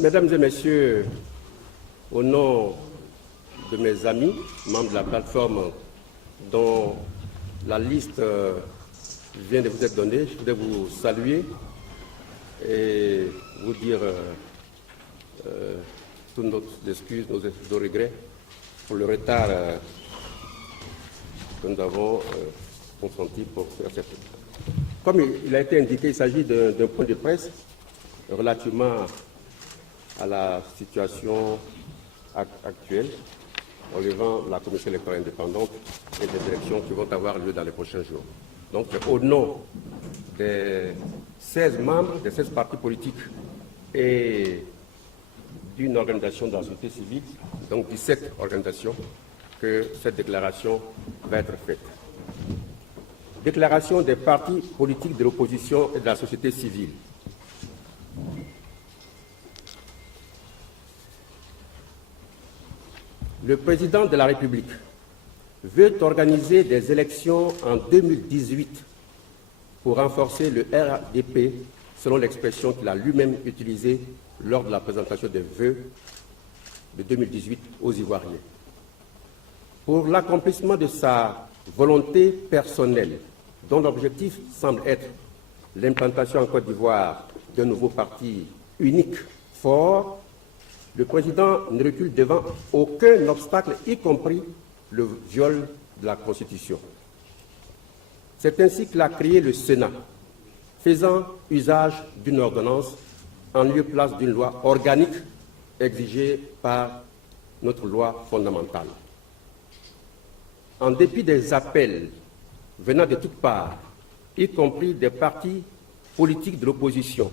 Mesdames et messieurs, au nom de mes amis, membres de la plateforme dont la liste vient de vous être donnée, je voudrais vous saluer et vous dire toutes nos excuses, nos regrets pour le retard que nous avons consenti pour faire cette. Comme il a été indiqué, il s'agit d'un point de presse relativement à la situation actuelle, relevant la commission électorale indépendante et des élections qui vont avoir lieu dans les prochains jours. Donc, au nom des 16 membres, des 16 partis politiques et d'une organisation de la société civile, donc 17 organisations, que cette déclaration va être faite. Déclaration des partis politiques de l'opposition et de la société civile. Le président de la République veut organiser des élections en 2018 pour renforcer le RDP, selon l'expression qu'il a lui-même utilisée lors de la présentation des vœux de 2018 aux Ivoiriens. Pour l'accomplissement de sa volonté personnelle, dont l'objectif semble être l'implantation en Côte d'Ivoire d'un nouveau parti unique, fort, le président ne recule devant aucun obstacle, y compris le viol de la Constitution. C'est ainsi qu'il a créé le Sénat, faisant usage d'une ordonnance en lieu et place d'une loi organique exigée par notre loi fondamentale. En dépit des appels venant de toutes parts, y compris des partis politiques de l'opposition,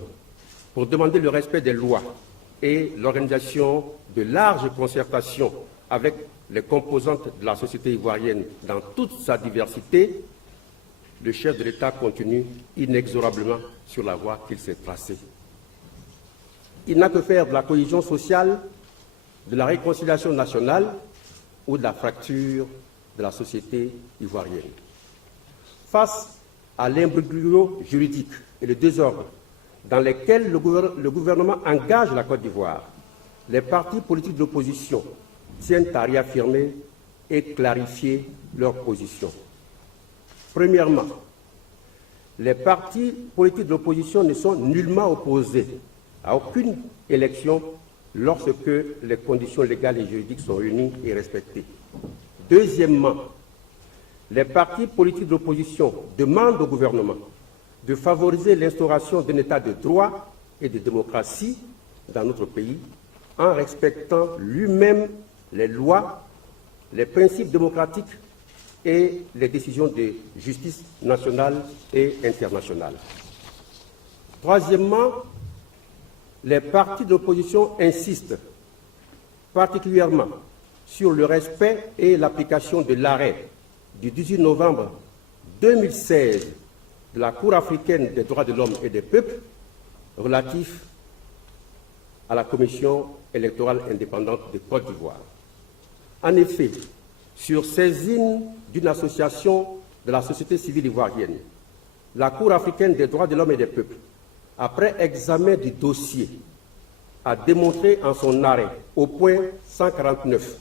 pour demander le respect des lois et l'organisation de larges concertations avec les composantes de la société ivoirienne dans toute sa diversité, le chef de l'État continue inexorablement sur la voie qu'il s'est tracée. Il n'a que faire de la cohésion sociale, de la réconciliation nationale ou de la fracture de la société ivoirienne. Face à l'imbroglio juridique et le désordre dans lesquels le gouvernement engage la Côte d'Ivoire, les partis politiques de l'opposition tiennent à réaffirmer et clarifier leur position. Premièrement, les partis politiques de l'opposition ne sont nullement opposés à aucune élection lorsque les conditions légales et juridiques sont réunies et respectées. Deuxièmement, les partis politiques de l'opposition demandent au gouvernement de favoriser l'instauration d'un état de droit et de démocratie dans notre pays en respectant lui-même les lois, les principes démocratiques et les décisions de justice nationale et internationale. Troisièmement, les partis d'opposition insistent particulièrement sur le respect et l'application de l'arrêt du 18 novembre 2016 de la Cour africaine des droits de l'homme et des peuples relatif à la Commission électorale indépendante de Côte d'Ivoire. En effet, sur saisine d'une association de la société civile ivoirienne, la Cour africaine des droits de l'homme et des peuples, après examen du dossier, a démontré en son arrêt, au point 149,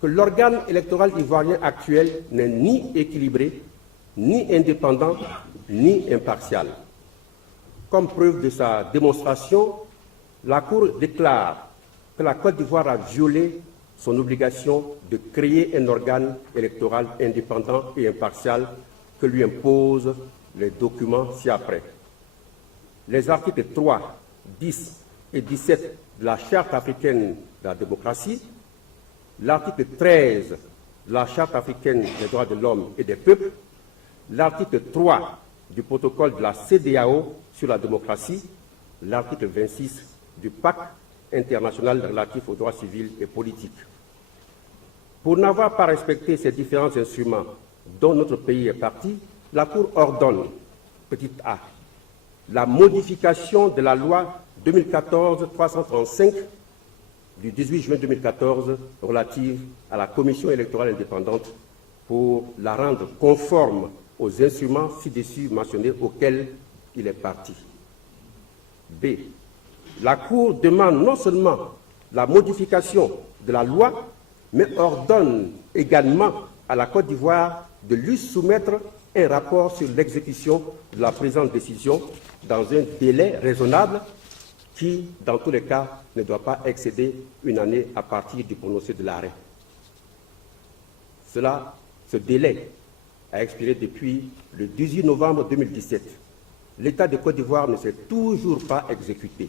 que l'organe électoral ivoirien actuel n'est ni équilibré, ni indépendant, ni impartial. Comme preuve de sa démonstration, la Cour déclare que la Côte d'Ivoire a violé son obligation de créer un organe électoral indépendant et impartial que lui imposent les documents ci-après. Les articles 3, 10 et 17 de la Charte africaine de la démocratie, l'article 13 de la Charte africaine des droits de l'homme et des peuples, l'article 3 du protocole de la CEDEAO sur la démocratie, l'article 26 du Pacte international relatif aux droits civils et politiques. Pour n'avoir pas respecté ces différents instruments dont notre pays est partie, la Cour ordonne, petit a, la modification de la loi 2014-335 du 18 juin 2014 relative à la Commission électorale indépendante pour la rendre conforme aux instruments ci-dessus mentionnés auxquels il est parti. B. la Cour demande non seulement la modification de la loi, mais ordonne également à la Côte d'Ivoire de lui soumettre un rapport sur l'exécution de la présente décision dans un délai raisonnable qui, dans tous les cas, ne doit pas excéder une année à partir du prononcé de l'arrêt. Ce délai a expiré depuis le 18 novembre 2017. L'État de Côte d'Ivoire ne s'est toujours pas exécuté.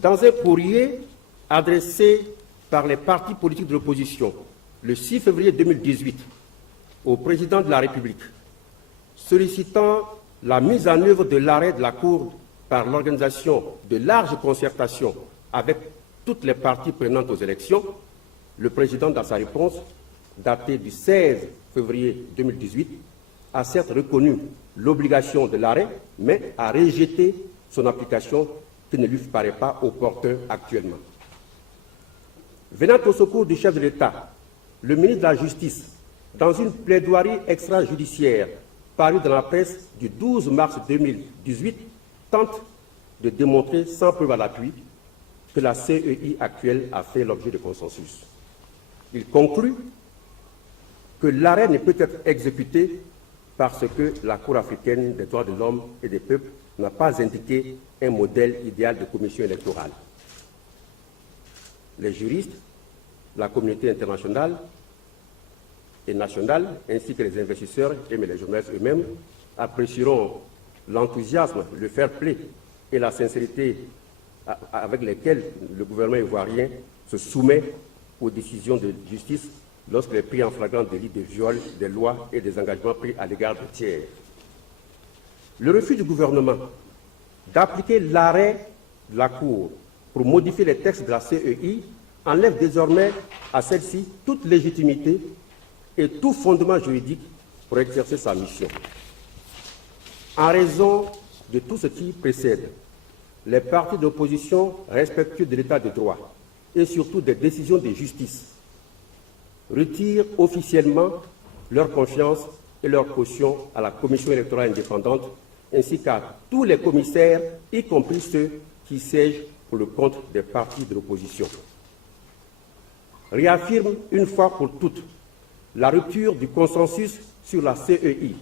Dans un courrier adressé par les partis politiques de l'opposition le 6 février 2018 au président de la République, sollicitant la mise en œuvre de l'arrêt de la Cour par l'organisation de larges concertations avec toutes les parties prenantes aux élections, le président, dans sa réponse, datée du 16 février 2018, a certes reconnu l'obligation de l'arrêt, mais a rejeté son application qui ne lui paraît pas opportun actuellement. Venant au secours du chef de l'État, le ministre de la Justice, dans une plaidoirie extrajudiciaire parue dans la presse du 12 mars 2018, tente de démontrer sans preuve à l'appui que la CEI actuelle a fait l'objet de consensus. Il conclut que l'arrêt ne peut être exécuté parce que la Cour africaine des droits de l'homme et des peuples n'a pas indiqué un modèle idéal de commission électorale. Les juristes, la communauté internationale et nationale, ainsi que les investisseurs et les journalistes eux-mêmes, apprécieront l'enthousiasme, le fair-play et la sincérité avec lesquels le gouvernement ivoirien se soumet aux décisions de justice lorsqu'il est pris en flagrant délit de viol des lois et des engagements pris à l'égard de tiers. Le refus du gouvernement d'appliquer l'arrêt de la Cour pour modifier les textes de la CEI enlève désormais à celle-ci toute légitimité et tout fondement juridique pour exercer sa mission. En raison de tout ce qui précède, les partis d'opposition respectueux de l'état de droit et surtout des décisions de justice retirent officiellement leur confiance et leur caution à la Commission électorale indépendante ainsi qu'à tous les commissaires, y compris ceux qui siègent pour le compte des partis de l'opposition. Réaffirme une fois pour toutes la rupture du consensus sur la CEI.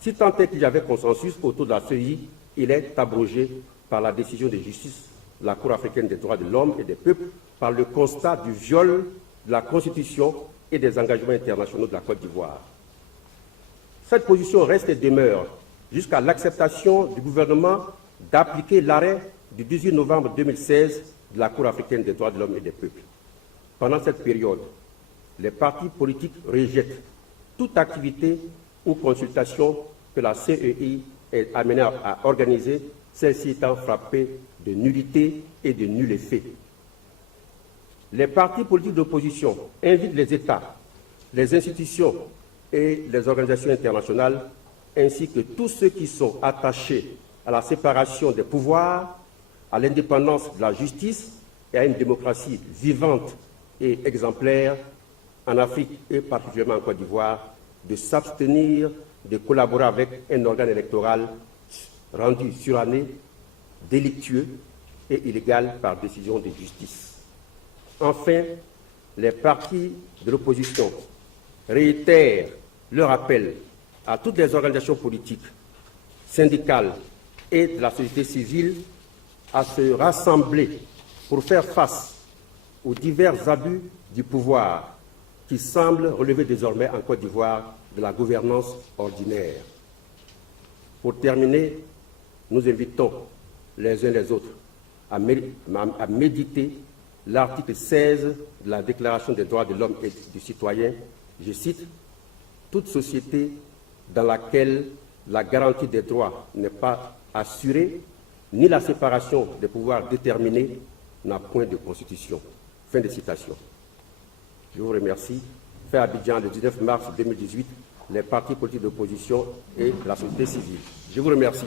Si tant est qu'il y avait consensus autour de la CEI, il est abrogé par la décision de justice de la Cour africaine des droits de l'homme et des peuples par le constat du viol de la Constitution et des engagements internationaux de la Côte d'Ivoire. Cette position reste et demeure jusqu'à l'acceptation du gouvernement d'appliquer l'arrêt du 18 novembre 2016 de la Cour africaine des droits de l'homme et des peuples. Pendant cette période, les partis politiques rejettent toute activité ou consultation que la CEI est amenée à organiser, celle-ci étant frappée de nullité et de nul effet. Les partis politiques d'opposition invitent les États, les institutions et les organisations internationales, ainsi que tous ceux qui sont attachés à la séparation des pouvoirs, à l'indépendance de la justice et à une démocratie vivante et exemplaire en Afrique et particulièrement en Côte d'Ivoire, de s'abstenir de collaborer avec un organe électoral rendu suranné, délictueux et illégal par décision de justice. Enfin, les partis de l'opposition réitèrent leur appel à toutes les organisations politiques, syndicales et de la société civile à se rassembler pour faire face aux divers abus du pouvoir qui semblent relever désormais en Côte d'Ivoire de la gouvernance ordinaire. Pour terminer, nous invitons les uns les autres à méditer l'article 16 de la Déclaration des droits de l'homme et du citoyen. Je cite, « Toute société dans laquelle la garantie des droits n'est pas assurée, ni la séparation des pouvoirs déterminée, n'a point de constitution. » Fin de citation. Je vous remercie. Fait à Abidjan le 19 mars 2018, les partis politiques d'opposition et la société civile. Je vous remercie.